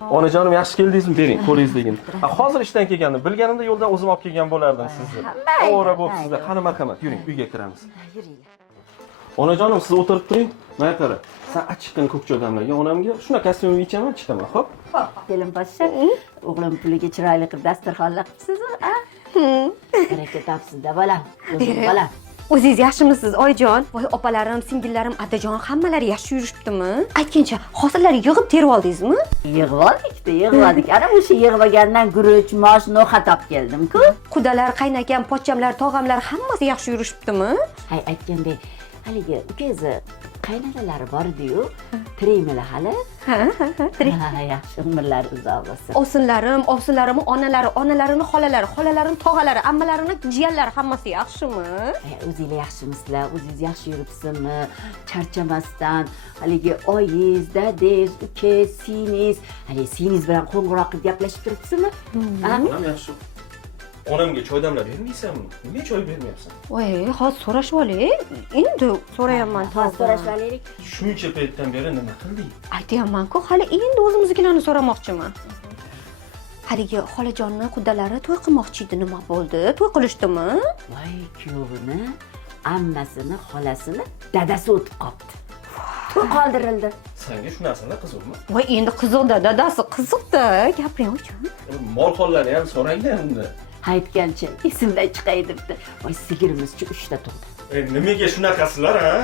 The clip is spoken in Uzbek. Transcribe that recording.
Onajonim yaxshi keldingizmi? Bering, qo'lingizligini. Hozir ishdan kelgandim. Bilganimda yo'ldan o'zim olib kelgan bo'lardim sizni. To'g'ri bo'psizda. Qani marhamat, yuring, uyga kiramiz. Onajonim, siz o'tirib turing. Mana qara. Sen achchiqqina ko'kcha odamlarga onamga shunaqa kostyumni yechaman, chiqaman, xo'p? Kelin poshsha, o'g'lim puliga chiroyli qilib dasturxonlar qilibsiz-ku, a? Baraka topsin-da, bolam. Bolam. O'zingiz yaxshimisiz, oyijon? Voy, opalarim, singillarim, adajon hammalari yaxshi yurishibdimi? Aytgancha, hosillar yig'ib terib oldingizmi? Yig'ib oldik. Ana o'sha yig'ib olgandan guruch, mosh, no'xat olib keldim-ku. Qudalar, qaynakam, pochchamlar, tog'amlar hammasi yaxshi yurishibdimi? Hay, aytgandek, haligi ukangiz qaynonalari bor edi-yu, tirikmilar hali? Ha, tirik. Ha, yaxshi umrlari uzoq bo'lsin. Ovsinlarim, onalarini xolalari, tog'alari, ammalarini, jiyanlari hammasi yaxshimi? O'zinglar yaxshimisizlar? O'zingiz yaxshi yuribsizmi? Charchamasdan, haligi oyingiz, dadangiz, ukangiz, singlingiz, haligi singlingiz bilan qo'ng'iroq qilib gaplashib turibsizmi? Onam yaxshi. Onamga choy damlab bermaysanmi? Nega choy bermayapsan? Voy, hozir so'rashib oling. Endi so'rayapman. Hozir so'rashib olaylik. Shuncha paytdan beri nima qilding? Aytayapman-ku, hali endi o'zimiznikilarni so'ramoqchiman. Haligi xolajonni qudalari to'y qilmoqchi edi, nima bo'ldi? To'y qilishdimi? Voy, kuyovini, ammasini, xolasini dadasi o'tib qoldi. To'y qoldirildi. Senga shu narsalar qiziqmi? Voy, endi qiziqda, dadasi qiziqda. Gapiring uchun. Mol-hollarni ham so'ranglar unda. Aytgancha esimdan chiqay debdi. Voy, sigirimiz-chi 3 ta tug'di. Nimaga shunaqasilar, ha?